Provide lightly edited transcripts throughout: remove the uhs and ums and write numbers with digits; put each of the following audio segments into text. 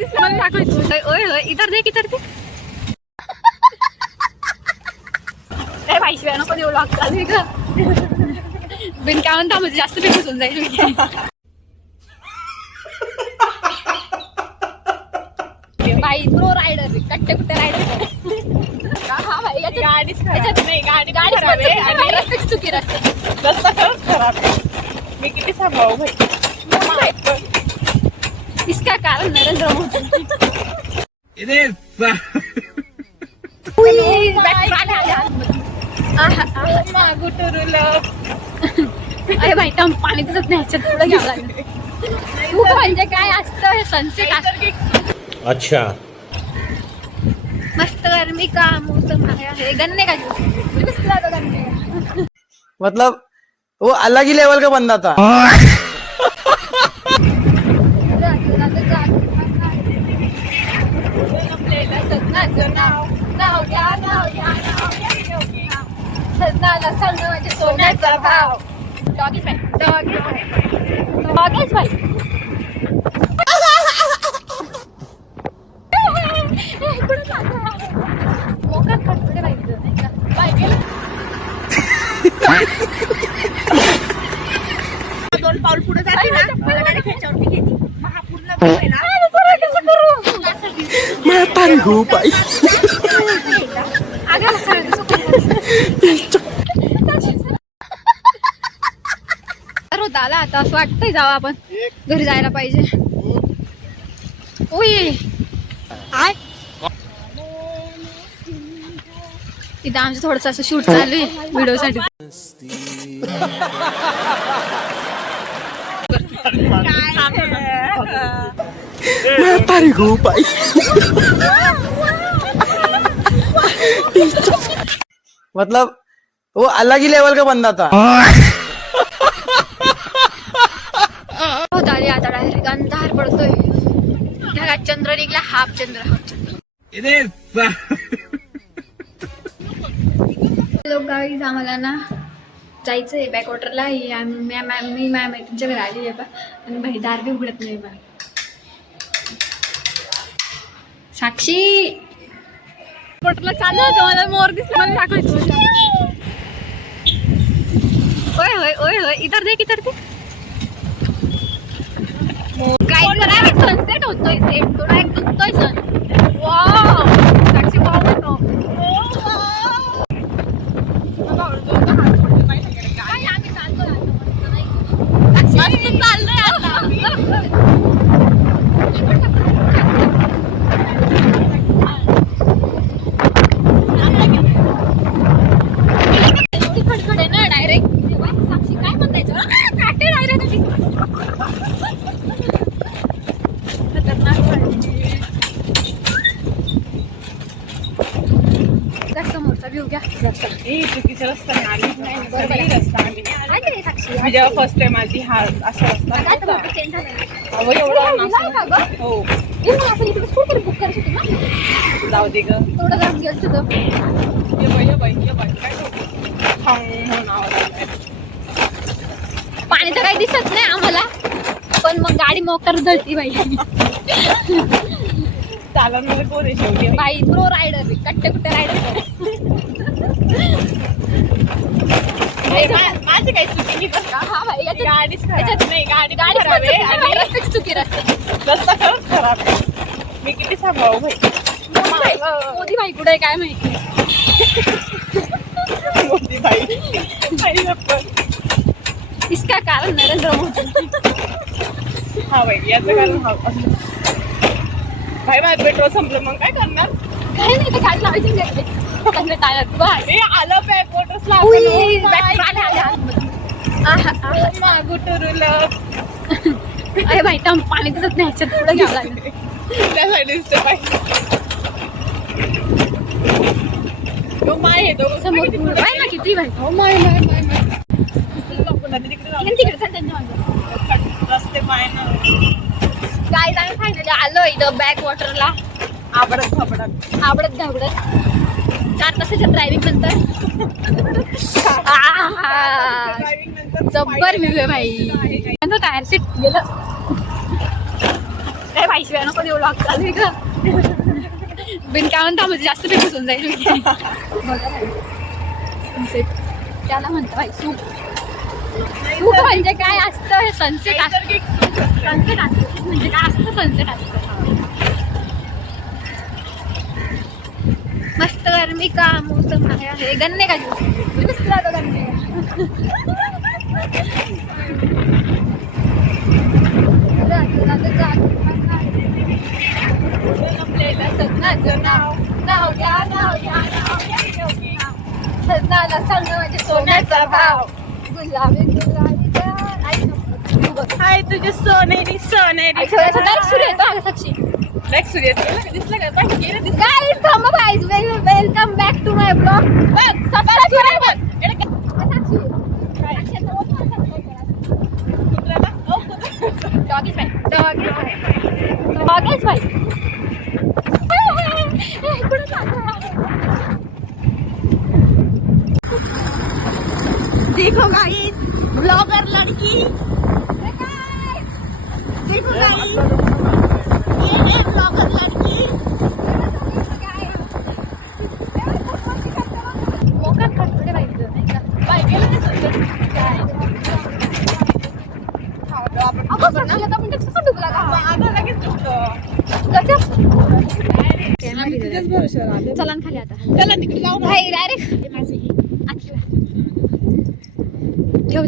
दिसला मला दाखवायचं. ओय ओय इधर देख इधर देख. काय भाई शिवाय नको देऊ लागतात बिन काय म्हणता म्हणजे जास्त फेमस होऊन जाईल. भाई प्रो रायडर कट्टे कुट्टे रायडर. हा भाई गाडीच नाही गाडी खराब आहे आणि रस्तेच चुकी रस्ता खरंच खराब आहे. मी किती सांभाळू भाई. इसका कारण नरेंद्र मोदी. अरे भाई तर पाणी दिसत नाही ह्याच्यात पुढे घ्यावं लागेल. खूप म्हणजे काय असतं हे सनसेट असतं. अच्छा मस्त गर्मी का मौसम है. गन्ने का जूस गन्ने का. मतलब वो अलग ही लेवल का बंदा था. सोन्याचा भाव. डॉगीज भाई मोका खटपटे पाहिजे नाही का पाहिजे. दोन पाऊल पुढे जाते ना मला डायरेक्ट ह्याच्यावरती घेते. हा पूर्ण बघायला कसं करू मैं पारी हूँ भाई. आला आता असं वाटतंय जावं आपण घरी जायला पाहिजे. ओय इथं आमचं थोडस असं शूट चालू आहे व्हिडिओ साठी. मैं पारी हूँ भाई. मतलब वो अलग ही लेवल का बंदा था. आले आता डायरेक्ट अंधार पडतोय. ढगात चंद्र निघला. हाफ चंद्र लोक गावी आम्हाला ना जायचंय बॅकवॉटरला. मी मॅम तुमच्या घरी आली आहे बा आणि भाई दार बी उघडत नाही बा. साक्षी बॅकवॉटरला चालू होतं मला मोर दिसला मला दाखवायचं. ओय होय ओय होय इधर देख इधर देख. सनसेट होतोय. सेट थोडा एक दुखतोय सन. वाव साक्षी वाव म्हणतो. आम्ही चालतोय मस्त चाललोय आता. खडखड आहे ना डायरेक्ट. साक्षी काय म्हणतायचं काटे डायरेक्ट समोरचा व्ह्यू घ्या. चुकीच्या रस्त्याने आलीच नाही. रस्ता आम्ही साक्षी मी जेव्हा फर्स्ट टाइम आली हा असा रस्ता चेंज झाला. हो आपण इकडे बुक करू शकतो ना. जाऊ दे ग थोडं जाऊन गेलं तुझं. ये बाई काय म्हणून आवाज आलाय. पाणी तर काही दिसत नाही आम्हाला पण मग गाडी मोकर धरती बाई. चालन मध्ये कोण आहे शेवटी. बाई प्रो रायडर कट्टे कुट्टे रायडर. माझी काही चुकी नाही बरं का. हा भाई गाडीच खराब नाही. गाडी खराब आहे आणि रस्तेच चुकी रस्ता खरंच खराब आहे. मी किती सांभाळू भाई. मोदी भाई कुठे काय माहिती. मोदी भाई इसका कारण नरेंद्र मोदी. हा भाई याचं कारण हा भाई माझं पेट्रोल संपलं मग काय करणार. काही नाही तर गाडी लावायची हे आलं बॅक वॉटर्सला. मागू टुरुलं. अरे भाई तर पाणी दिसत नाही ह्याच्यात पुढे घ्यावं लागेल. त्या साईड दिसते पाहिजे. तो माय आहे तो समोर पाय ना किती भाई. हो माय तिकडे रस्ते पाय ना. काय आम्ही फायनली आलो इथं बॅक वॉटरला. आवडत धाबडत 4 तासाच्या ड्रायव्हिंग नंतर जब्बर व्ह्यू आहे भाई. टायर सीट गेलं. शिवाय नको देऊ लॉक चालू आहे का बिन काय म्हणता म्हणजे जास्त फेमस होऊन जाईल सनसेट त्याला म्हणतो भाई सूप सूप म्हणजे काय असतं सनसेट असतं सनसेट असतं म्हणजे काय असतं सनसेट असतं मस्त गरमी का मौसम आहे गन्ने का ज्यूस राहतो गन्ने सजनाला सांग माझ्या सोन्याचा भाव गुलाबी हाय तुझे सोनेरी सोनेरी सुरू येतो साक्षी नेक्स्ट सूर्य दिसलं का बाकी गाईज थांबा guys welcome back to my blog देखो गाइस ब्लॉगर लड़की देखो गाइस ये ब्लॉगर लड़की मोका खटपटे पाहिजे नाही का बाय गेलं नाही चला खाली आता चला तिकडे जाऊ भाई डायरेक्ट ठेव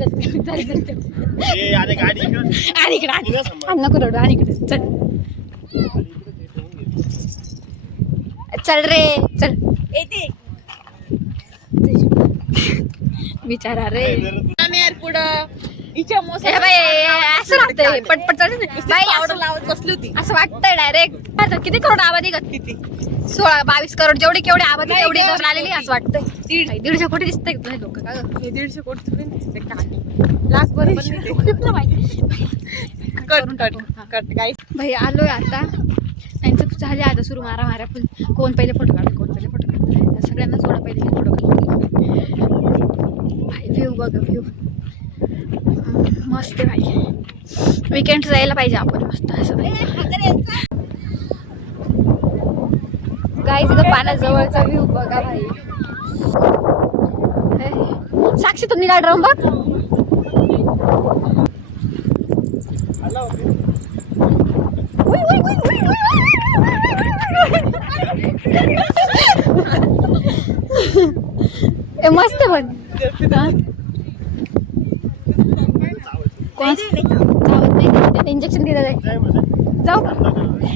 आणि इकडे नको रडू आणि इकडे चल चल रे चल येते बिचारा रे यार पुढं हिच्या ए बाई असं वाटतंय पटपट चालत बाई पावडर लावत बसली होती असं वाटतंय डायरेक्ट किती करोड आबादी का किती 16-22 करोड जेवढी केवढी आबादी तेवढी आलेली असं वाटतंय 150 कोटी दिसतंय तुला लोक का हे 150 कोटी थोडी नसते काय लाख बरोबर कट गाईस भाई आलोय आता त्यांचं झाले आता सुरू मारा फुल कोण पहिले फोटो काढ सगळ्यांना सोडा पहिले फोटो भाई व्ह्यू बघा व्ह्यू मस्त आहे भाई वीकेंड जायला पाहिजे आपण मस्त असं गाईस इथं पाण्याजवळचा व्ह्यू बघा भाई साक्षी तुम्ही गाडी राहून बघ मस्त पण इंजेक्शन दिलं जाईल जाऊ का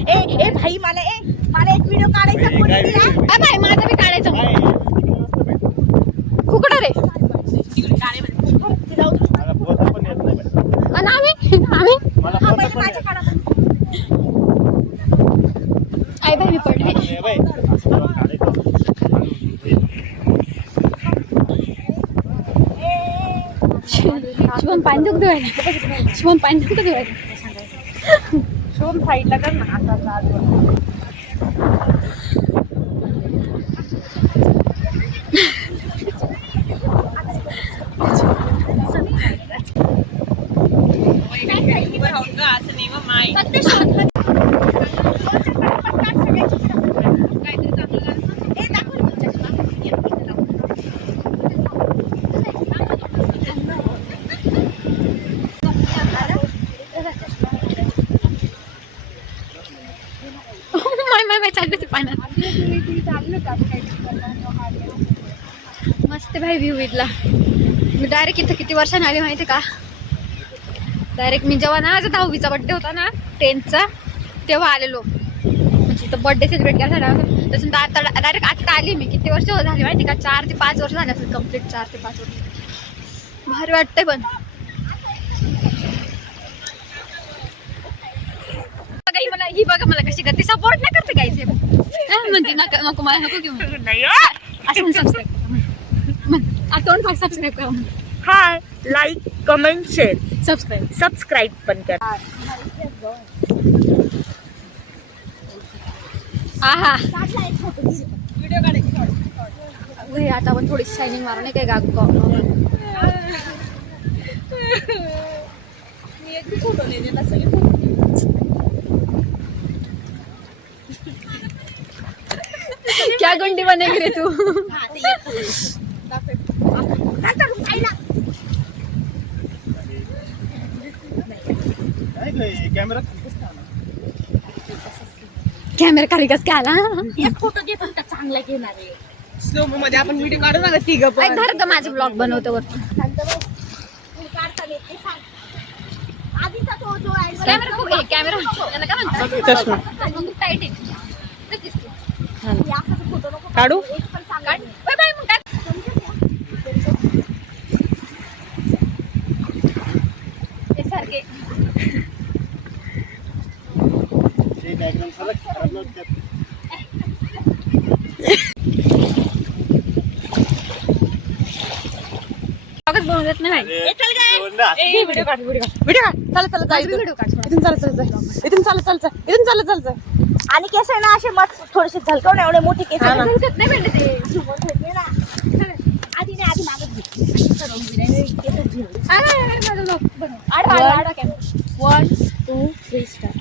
ए भाई मला एक व्हिडिओ काढायचा कोणी दिला भाई माझा बी काढायचं कुकडं रे आम्ही आई बाई मी पडले शुभम पाणी दुख धुवायला शुभम पाणी दुख धुवायला शोम साईडला कर ना आता मस्त भाई व्ह्यू इथला मी डायरेक्ट इथं किती वर्षांनी आली माहिती का डायरेक्ट मी जेव्हा ना 10वीचा बड्डे होता ना 10चा तेव्हा आलेलो म्हणजे इथं बड्डे सेलिब्रेट करायला त्याच्यानंतर आता डायरेक्ट आता आली मी किती वर्ष झाली माहिती का 4 ते 5 वर्ष झाले असेल कम्प्लीट 4 ते 5 वर्ष भारी वाटतंय पण मला ही बघा मला कशी करते सपोर्ट नाही करते गाईचे म्हणते नको मला नको घेऊन असं सबस्क्राईब करा सबस्क्राईब करा हाय लाईक कमेंट शेअर सबस्क्राईब पण कर आहा व्हिडिओ काढायची आता आपण थोडी शायनिंग मारू नाही काय गागो मी एक फोटो नाही देत क्या गुंडी बनेगी रे तू? कॅमेरा खाली कस काय आला? एक फोटो घे फक्त चांगला घेणार आहे. स्लो मध्ये आपण व्हिडिओ काढू ना तिघं पण. धर का माझे ब्लॉग बनवतो वरती. आधीचा तो जो आहे कॅमेरा खूप कॅमेरा त्याला काय म्हणतात? चष्मा. खूप टाईट आहे. तेच दिसते. फोटो नको काढू एक पण चांगला काढ. बाय बाय मग काय? ते सारखे ब्लॉगच बनवू देत नाही भाई. व्हिडिओ काढ व्हिडिओ काढ चला जा इथून. व्हिडिओ काढ. इथून चला इथून चला आणि केस आहे ना असे मत थोडेसे झलकवणे एवढे मोठे केस हा ना. झलकत नाही भेटले ते. आधी नाही आधी मागत घे. माझं ब्लॉग बनव. आडवा कॅमेरा. 1 2 3 स्टार्ट.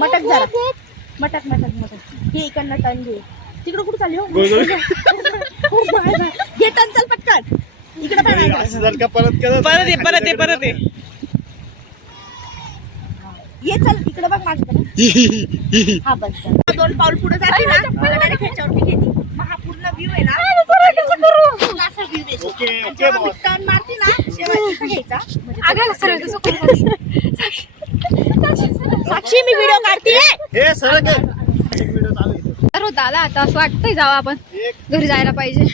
मटक जरा मटक हे इकडनं टर्न घे. तिकडं कुठं चालली हो? घे टर्न चल पटकन. इकडे परत ये ये चल इकडे बघ माझ्याकडे. हा बस चल. 2 पाऊल पुढे जाते ना मला डायरेक्ट ह्याच्यावरती घेते. मग हा पूर्ण व्ह्यू आहे ना असा व्ह्यू येतो. आणि जेव्हा मी टर्न मारते ना तेव्हा इथं घ्यायचा. म्हणजे अगं सरळ कसं करू? साक्षी मी व्हिडिओ काढते. हे सरळ एक व्हिडिओ चालू आहे. तर होता आला आता असं वाटतंय जावं आपण घरी जायला पाहिजे.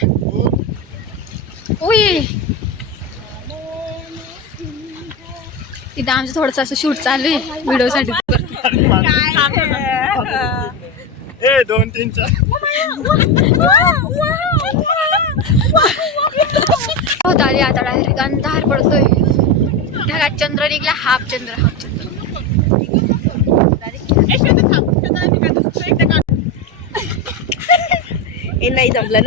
ओय तिथं आमचं थोडंसं असं शूट चालू आहे व्हिडिओ साठी. ए 2 3 4 होत आली आता डायरेक्ट अंधार पडतोय. ढगात चंद्र निघला. हाफ चंद्र. नाही जमलं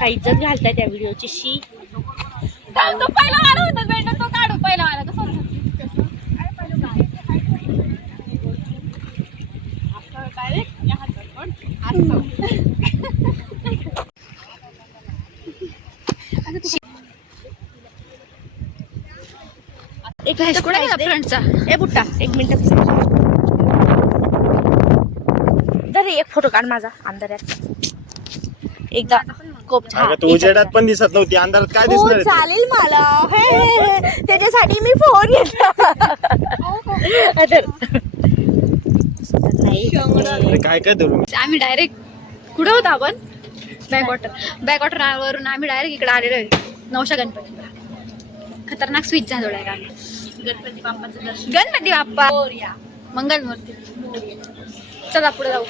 काही इज्जत घालताय त्या व्हिडिओची शी. तो पहिला वाला होता बेटा. तो काढू पहिला वाला कसं एक फ्लॅश कुठे गेला फ्रंटचा? ए बुट्टा 1 मिनिट जर एक फोटो काढ माझा अंधारात एकदा. खूप छान. तू उजेडात पण दिसत नव्हती, अंधारात काय हो दिसणार आहे? चालेल मला. हे त्याच्यासाठी मी फोन घेतला. अरे काय काय धरू मी? आम्ही डायरेक्ट कुठं होतो आपण? बॅकवॉटर वरून आम्ही डायरेक्ट इकडे आलेलो आहे. नवशा गणपतीला. खतरनाक स्विच झालो डायरेक्ट आम्ही. गणपती बाप्पाचं दर्शन. गणपती बाप्पा मंगलमूर्ती. चला पुढे जाऊ.